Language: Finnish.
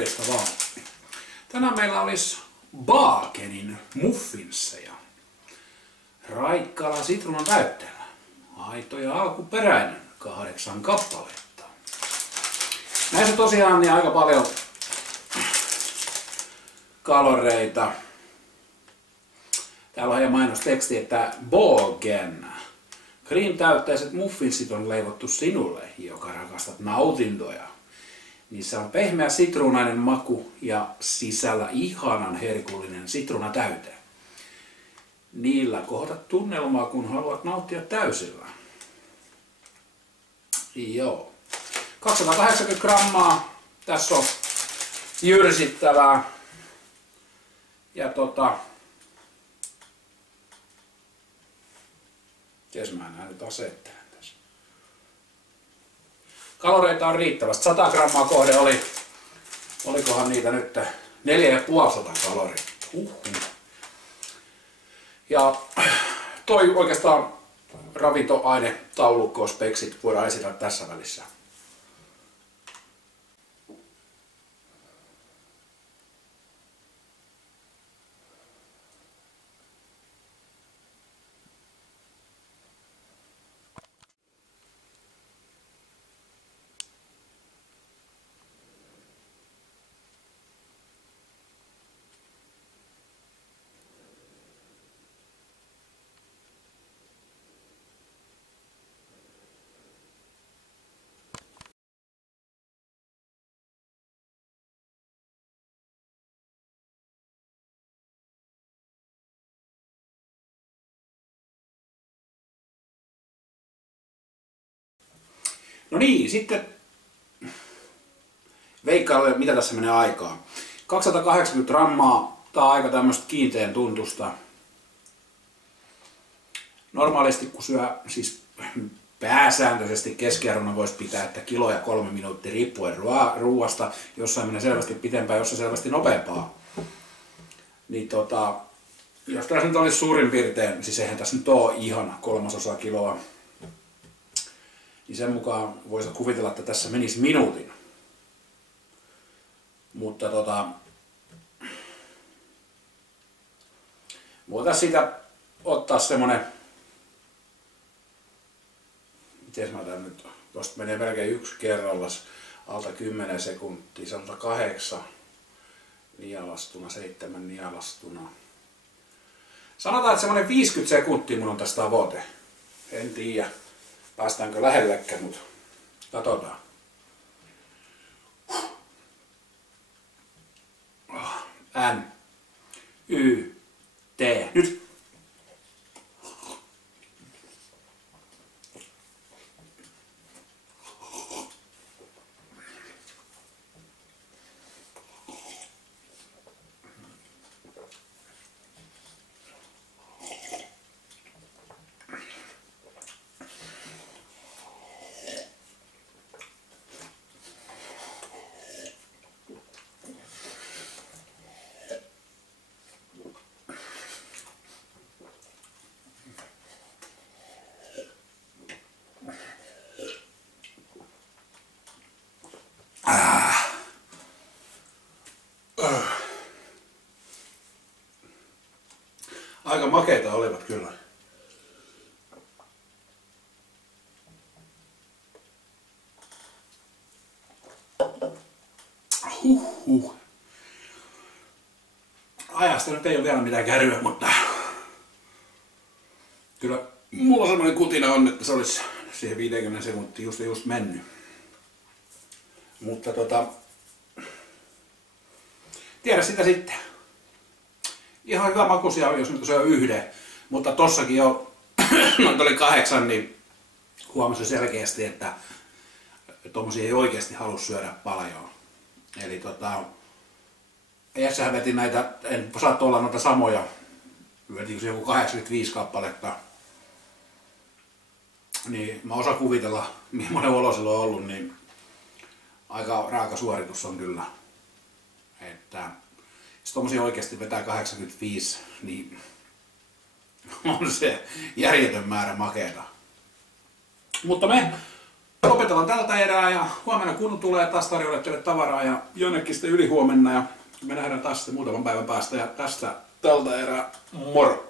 morjesta vaan. Tänään meillä olisi Baakenin muffinsseja. Raikkaalla sitruunan täytteellä. Aito ja alkuperäinen, 8 kappaletta. Näissä tosiaan niin aika paljon kaloreita. Täällä on mainosteksti, että Baaken. Cream-täytteiset muffinsit on leivottu sinulle, joka rakastat nautintoja. Niissä on pehmeä sitruunainen maku ja sisällä ihanan herkullinen sitruunatäyte. Niillä kohdat tunnelmaa, kun haluat nauttia täysillä. Joo. 280 grammaa. Tässä on jyrsittävää. Ja ties mä näen nyt asettelen tässä. Kaloreita on riittävästi. 100 grammaa kohde oli, olikohan niitä nyt 450 kaloria. Ja toi oikeastaan ravintoainetaulukko speksit voidaan esitellä tässä välissä. No niin, sitten veikkailulle, mitä tässä menee aikaa. 280 grammaa, tää on aika tämmöstä kiinteän tuntusta. Normaalisti kun syö, siis pääsääntöisesti keskiarvona voisi pitää, että kilo ja 3 minuuttia riippuen ruuasta. Jossain menee selvästi pitempään, jossain selvästi nopeampaa. Niin jos tässä nyt olisi suurin piirtein, siis eihän tässä nyt ole ihan 1/3 kiloa. Niin sen mukaan voisi kuvitella, että tässä menisi minuutin. Mutta voitaisiin siitä ottaa semmonen, miten mä otan nyt, tosta menee melkein yksi kerrallas, alta 10 sekuntia, sanotaan 8 nielastuna, 7 nielastuna. Sanotaan, että semmonen 50 sekuntia mun on tästä tavoite. En tiedä. Päästäänkö lähellekään, mutta katsotaan. N, Y, T. Nyt! Aika makeita olivat kyllä. Ajasta nyt ei ole vielä mitään kärryä, mutta kyllä mulla semmoinen kutina on, että se olisi siihen 50 sekuntia just mennyt. Mutta tiedä sitä sitten. Ihan hyvä makuisia, jos nyt syö yhden, mutta tossakin jo, noin oli 8, niin huomasin selkeästi, että tommosia ei oikeasti halua syödä paljon. Eli Essähän vetin näitä, en saattoi olla noita samoja, vetinkö se joku 85 kappaletta. Niin mä osaan kuvitella, millainen olo sillä on ollut, niin aika raaka suoritus on kyllä. Että jos tommosia oikeasti vetää 85, niin on se järjetön määrä makeeta. Mutta me Lopetellaan tältä erää ja huomenna kun tulee taas tarjolle teille tavaraa ja jonnekin sitten ylihuomenna ja me nähdään taas sitten muutaman päivän päästä ja tästä tältä erää moro!